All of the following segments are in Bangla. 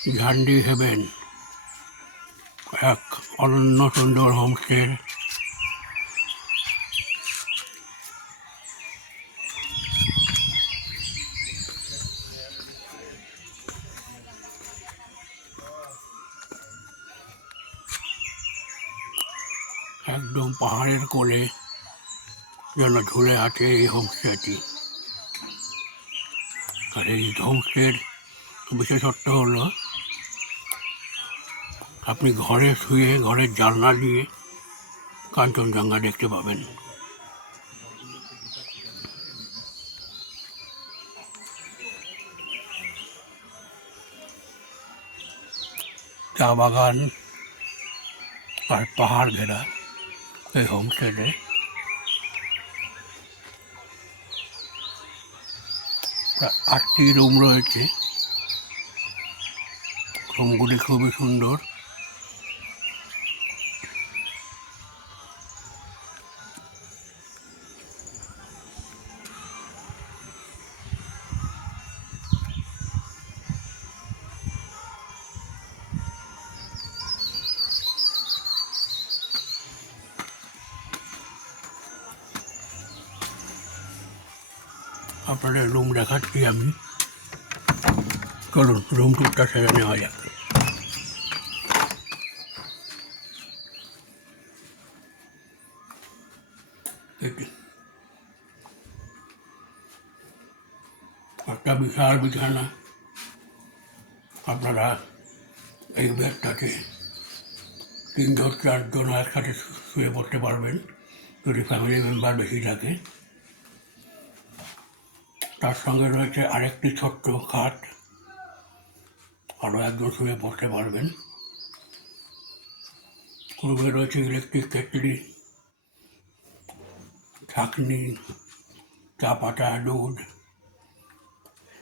ঝান্ডি হেভেন এক অনন্য সুন্দর হোমস্টে। একদম পাহাড়ের কোলে যেন ঝুলে আছে এই হোমস্টেটি। আর এই হোমস্টের বিশেষত্ব হলো আপনি ঘরে শুয়ে ঘরের জানলা দিয়ে কাঞ্চনজঙ্ঘা দেখতে পাবেন। চা বাগান আর পাহাড় ঘেরা এই হোমস্টেতে প্রায় 8টি রুম রয়েছে। রুমগুলি খুবই সুন্দর। আপনাদের রুম দেখাচ্ছি আমি। চলুন রুম টুরটা সেরে নেওয়া যাক। একটা বিশাল বিছানা। আপনারা এই বেডটাতে 3-4 জন একসাথে শুয়ে পড়তে পারবেন যদি ফ্যামিলি মেম্বার বেশি থাকে। তার সঙ্গে রয়েছে আরেকটি ছোট্ট খাট, আরও একজন শুয়ে পড়তে পারবেন। রুমে রয়েছে ইলেকট্রিক কেটলি, ছাঁকনি, চা পাতা, দুধ।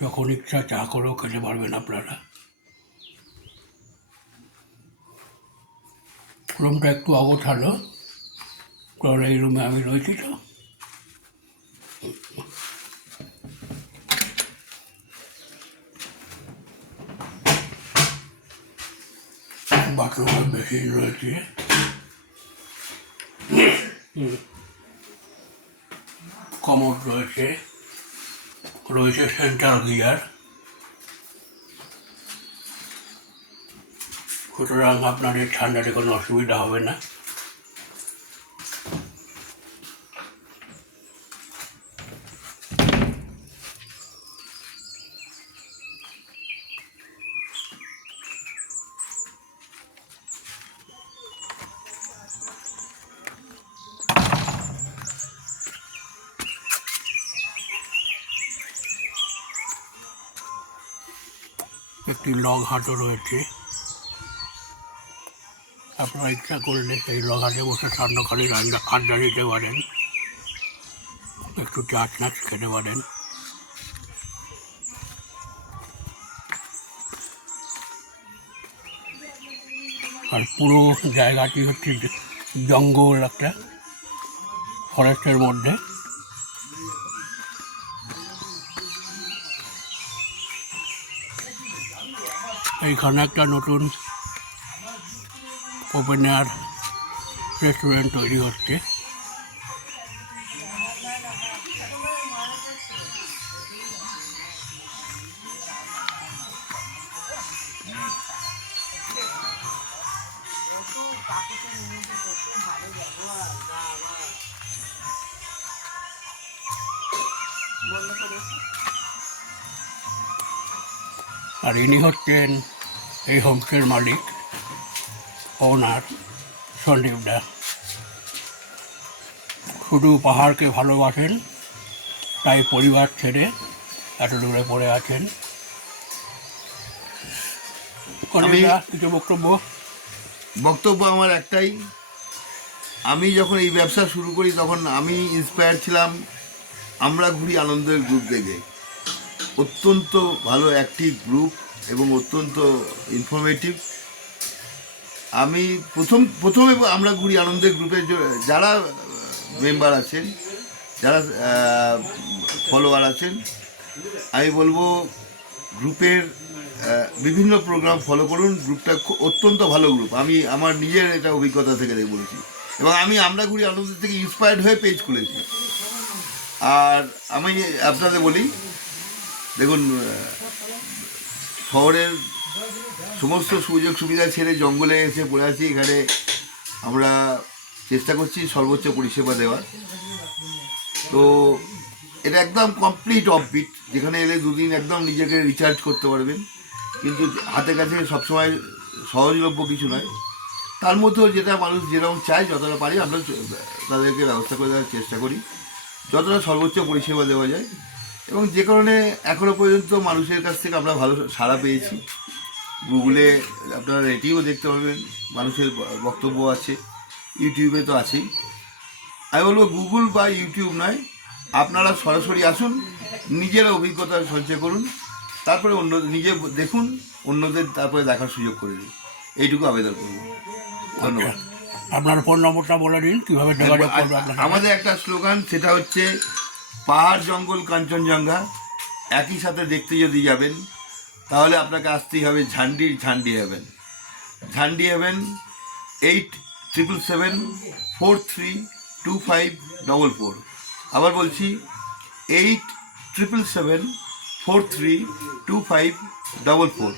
যখন ইচ্ছা চা করেও খেতে পারবেন আপনারা। রুমটা একটু অগোছালো, কারণ এই রুমে আমি রয়েছি তো। বাথরুমের বেসিন রয়েছে, কমোড রয়েছে, রয়েছে সেন্ট্রাল গিজার। সুতরাং আপনাদের ঠান্ডাতে কোনো অসুবিধা হবে না। একটি লগ হাটও রয়েছে। আপনারা ইচ্ছা করলে সেই লগ হাটে বসে সান্ধ্যকালীন আড্ডা দিতে পারেন, একটু চা স্ন্যাক্স খেতে পারেন। আর পুরো জায়গাটি হচ্ছে জঙ্গল, একটা ফরেস্টের মধ্যে। এইখানে একটা নতুন ওপেন এয়ার রেস্টুরেন্ট তৈরি হচ্ছে। আর ইনি হচ্ছেন এই হোমস্টের মালিক, ওনার সন্দীপ দা। শুধু পাহাড়কে ভালোবাসেন, তাই পরিবার ছেড়ে এত দূরে পড়ে আছেন। কিছু বক্তব্য আমার একটাই, আমি যখন এই ব্যবসা শুরু করি তখন আমি ইন্সপায়ার ছিলাম আমরা ঘুরি আনন্দের গ্রুপ দেখে। অত্যন্ত ভালো অ্যাক্টিভ গ্রুপ এবং অত্যন্ত ইনফরমেটিভ। আমি প্রথমে আমরা ঘুরি আনন্দের গ্রুপের যারা মেম্বার আছেন, যারা ফলোয়ার আছেন, আমি বলবো গ্রুপের বিভিন্ন প্রোগ্রাম ফলো করুন। গ্রুপটা অত্যন্ত ভালো গ্রুপ, আমি আমার নিজের এটা অভিজ্ঞতা থেকে বলছি। এবং আমি আমরা ঘুরি আনন্দ থেকে ইন্সপায়ার্ড হয়ে পেজ খুলেছি। আর আমি আপনাদের বলি, দেখুন, শহরের সমস্ত সুযোগ সুবিধা ছেড়ে জঙ্গলে এসে পড়ে আছি। এখানে আমরা চেষ্টা করছি সর্বোচ্চ পরিষেবা দেওয়ার। তো এটা একদম কমপ্লিট অফবিট, যেখানে এলে দুদিন একদম নিজেকে রিচার্জ করতে পারবেন। কিন্তু হাতে কাছে সবসময় সহজলভ্য কিছু নয়, তার মধ্যেও যেটা মানুষ যেরকম চায় যতটা পারি আমরা তাদেরকে ব্যবস্থা করে দেওয়ার চেষ্টা করি, যতটা সর্বোচ্চ পরিষেবা দেওয়া যায়। এবং যে কারণে এখনও পর্যন্ত মানুষের কাছ থেকে আমরা ভালো সাড়া পেয়েছি। গুগলে আপনারা রেটিংও দেখতে পারবেন, মানুষের বক্তব্য আছে, ইউটিউবে তো আছেই। আমি বলবো গুগল বা ইউটিউব নয়, আপনারা সরাসরি আসুন, নিজের অভিজ্ঞতা সঞ্চয় করুন, তারপরে নিজে দেখুন, অন্যদের তারপরে দেখার সুযোগ করে দিন, এইটুকু আবেদন করব। ধন্যবাদ। আপনার ফোন নম্বরটা বলে দিন, কীভাবে যোগাযোগ করবে আপনার। আমাদের একটা স্লোগান, সেটা হচ্ছে পাহাড় জঙ্গল কাঞ্চনজঙ্ঘা একই সাথে দেখতে যদি যাবেন, তাহলে আপনাকে আসতেই হবে ঝান্ডি হেভেন। ঝান্ডি হেভেন 8777432544। আবার বলছি 8777432544।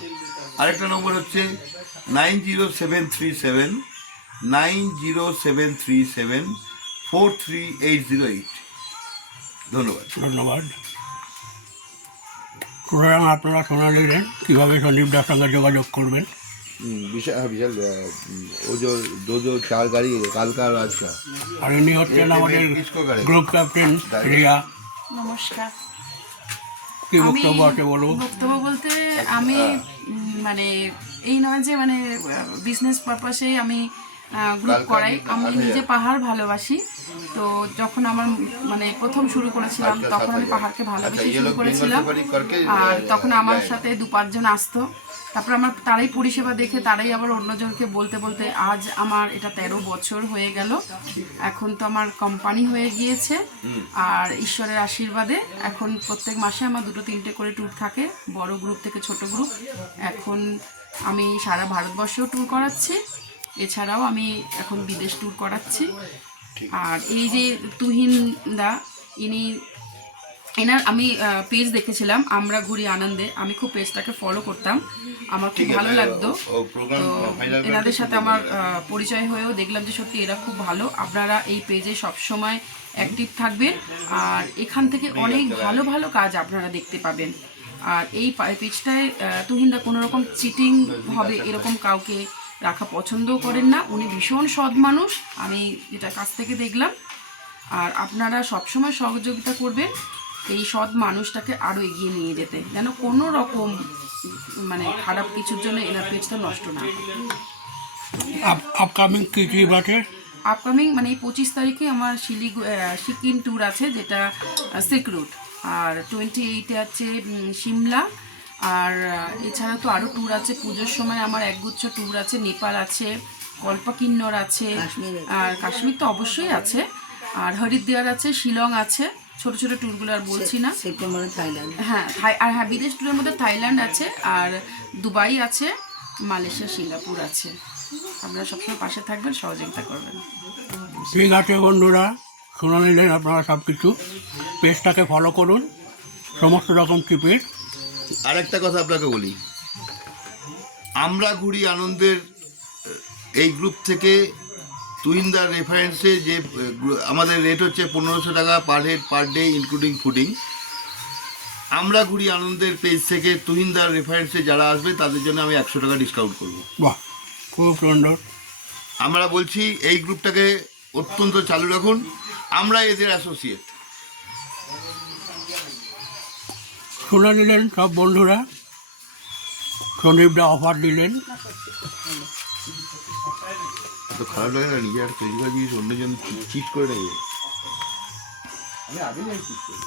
আরেকটা নম্বর হচ্ছে 907337 ধন্যবাদ। ধন্যবাদ। সুতরাং আপনারা শোনা নিলেন কীভাবে সন্দীপদার সঙ্গে যোগাযোগ করবেন। विशाल वो जो चार गाड़ी काल का आज का। আর ইনি হচ্ছেন আমাদের গ্রুপ ক্যাপ্টেন রিয়া। নমস্কার। কি বক্তব্য আছে বলুন। বক্তব্য বলতে আমি মানে এই নয় যে মানে বিজনেস পারপাসেই আমি গ্রুপ করাই। আমি নিজে পাহাড় ভালোবাসি। তো যখন আমার মানে প্রথম শুরু করেছিলাম, তখন আমি পাহাড়কে ভালোবেসে শুরু করেছিলাম। আর তখন আমার সাথে 2-5 জন আসতো। তারপর আমার তারাই পরিষেবা দেখে তারাই আবার অন্যজনকে বলতে বলতে আজ আমার এটা 13 বছর হয়ে গেল। এখন তো আমার কোম্পানি হয়ে গিয়েছে। আর ঈশ্বরের আশীর্বাদে এখন প্রত্যেক মাসে আমার 2-3টে করে ট্যুর থাকে, বড় গ্রুপ থেকে ছোট গ্রুপ। এখন আমি সারা ভারতবর্ষেও ট্যুর করাচ্ছি, এছাড়াও আমি এখন বিদেশ ট্যুর করাচ্ছি। আর এই যে তুহিন দা, এনার আমি পেজ দেখেছিলাম আমরা ঘুরি আনন্দে, আমি খুব পেজটাকে ফলো করতাম, আমার খুব ভালো লাগতো। তো এনাদের সাথে আমার পরিচয় হয়েও দেখলাম যে সত্যি এরা খুব ভালো। আপনারা এই পেজে সবসময় অ্যাক্টিভ থাকবেন, আর এখান থেকে অনেক ভালো ভালো কাজ আপনারা দেখতে পাবেন। আর এই পেজটায় তুহিনদা কোনো রকম চিটিং হবে এরকম কাউকে রাখা পছন্দও করেন না। উনি ভীষণ সৎ মানুষ, আমি যেটা কাছ থেকে দেখলাম। আর আপনারা সবসময় সহযোগিতা করবেন এই সৎ মানুষটাকে আরও এগিয়ে নিয়ে যেতে, যেন কোনো রকম মানে খারাপ কিছুর জন্য এনার পেজটা নষ্ট না হয়। আপকামিং কী কী আছে? আপকামিং মানে এই 25 তারিখে আমার সিকিম ট্যুর আছে, যেটা সিল্ক রুট। আর 28-এ আছে সিমলা। আর এছাড়া তো আরও ট্যুর আছে, পুজোর সময় আমার একগুচ্ছ ট্যুর আছে, নেপাল আছে, কল্পকিন্নর আছে, আর কাশ্মীর তো অবশ্যই আছে, আর হরিদ্বার আছে, শিলং আছে। ছোট ছোট ট্যুরগুলো আর বলছি না। সেপ্টেম্বরে থাইল্যান্ড। হ্যাঁ, আর হ্যাঁ, বিদেশ ট্যুরের মধ্যে থাইল্যান্ড আছে, আর দুবাই আছে, মালয়েশিয়া, সিঙ্গাপুর আছে। আপনারা সবসময় পাশে থাকবেন, সহযোগিতা করবেন। ঠিক আছে বন্ধুরা, শুনে নিলেন আপনারা সব কিছু। পেজটাকে ফলো করুন, সমস্ত রকম টিপের। আরেকটা কথা আপনাকে বলি, আমরা ঘুরি আনন্দের এই গ্রুপ থেকে তুহিনদার রেফারেন্সে যে আমাদের রেট হচ্ছে 1500 টাকা per head per day including fooding. আমরা ঘুরি আনন্দের পেজ থেকে তুহিনদার রেফারেন্সে যারা আসবে তাদের জন্য আমি 100 টাকা ডিসকাউন্ট করবো। বাহ, খুব সুন্দর। আমরা বলছি এই গ্রুপটাকে অত্যন্ত চালু রাখুন, আমরা এদের অ্যাসোসিয়েট। শুনে নিলেন সব বন্ধুরা, সন্দীপদা অফার দিলেন। তো খারাপ লাগে না নিজে আর তৈরি করা জিনিস অন্যজন চিট করে নেবে? আমি আগে যাই চিট করি।